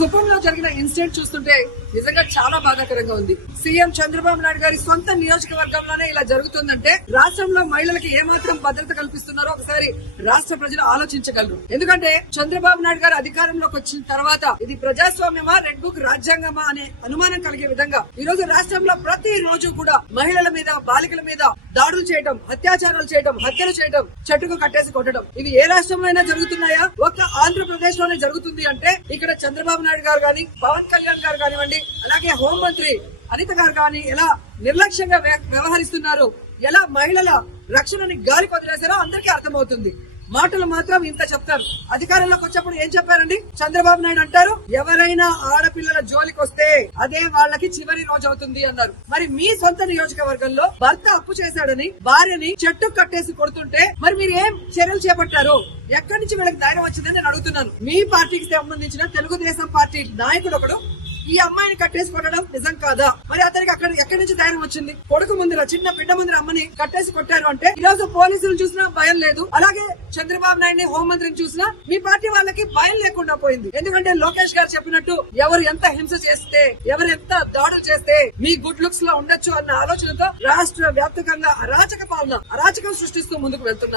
కుప్పంలో జరిగిన ఇన్సిడెంట్ చూస్తుంటే నిజంగా చాలా బాధాకరంగా ఉంది. సీఎం చంద్రబాబు నాయుడు గారి సొంత నియోజకవర్గంలోనే ఇలా జరుగుతుందంటే రాష్ట్రంలో మహిళలకు ఏమాత్రం భద్రత కల్పిస్తున్నారో ఒకసారి రాష్ట్ర ప్రజలు ఆలోచించగలరు. ఎందుకంటే చంద్రబాబు నాయుడు గారు అధికారంలోకి వచ్చిన తర్వాత ఇది ప్రజాస్వామ్యమా, రెడ్ బుక్ రాజ్యాంగమా అనే అనుమానం కలిగే విధంగా ఈ రోజు రాష్ట్రంలో ప్రతి రోజు కూడా మహిళల మీద, బాలికల మీద దాడులు చేయడం, అత్యాచారాలు చేయడం, హత్యలు చేయడం, చెట్టుకు కట్టేసి కొట్టడం ఇవి ఏ రాష్ట్రంలో అయినా జరుగుతున్నాయా? ఒక్క ఆంధ్రప్రదేశ్ లోనే జరుగుతుంది అంటే ఇక్కడ చంద్రబాబు నాయుడు గారు గాని, పవన్ కళ్యాణ్ గారు కానివ్వండి, అలాగే హోంమంత్రి అనిత గారు గాని ఎలా నిర్లక్ష్యంగా వ్యవహరిస్తున్నారు, ఎలా మహిళల రక్షణని గాలికి వదిలేశారో అందరికీ అర్థమవుతుంది. మాటలు మాత్రం ఇంత చెప్తారు. అధికారంలోకి వచ్చేప్పుడు ఏం చెప్పారండి? చంద్రబాబు నాయుడు అంటారు, ఎవరైనా ఆడపిల్లల జోలికి వస్తే అదే వాళ్ళకి చివరి రోజు అవుతుంది అన్నారు. మరి మీ సొంత నియోజకవర్గంలో భర్త అప్పు చేశాడని భార్యని చెట్టు కట్టేసి కొడుతుంటే మరి మీరు ఏం చర్యలు చేపట్టారు? ఎక్కడి నుంచి వీళ్ళకి ధైర్యం వచ్చిందని నేను అడుగుతున్నాను. మీ పార్టీకి సంబంధించిన తెలుగుదేశం పార్టీ నాయకుడు ఒకడు ఈ అమ్మాయిని కట్టేసి కొట్టడం నిజం కాదా? మరి అతనికి ఎక్కడి నుంచి ధైర్యం వచ్చింది? కొడుకు ముందర, చిన్న బిడ్డ ముందర అమ్మని కట్టేసి కొట్టారు అంటే ఈ రోజు పోలీసులు చూసినా భయం లేదు. అలాగే చంద్రబాబు నాయుడిని, హోంమంత్రిని చూసినా మీ పార్టీ వాళ్ళకి భయం లేకుండా పోయింది. ఎందుకంటే లోకేష్ గారు చెప్పినట్టు ఎవరు ఎంత హింస చేస్తే, ఎవరు ఎంత దాడులు చేస్తే మీ గుడ్ లుక్స్ లో ఉండొచ్చు అన్న ఆలోచనతో రాష్ట్ర వ్యాప్తంగా అరాచక పాలన, అరాచకం సృష్టిస్తూ ముందుకు వెళ్తున్నారు.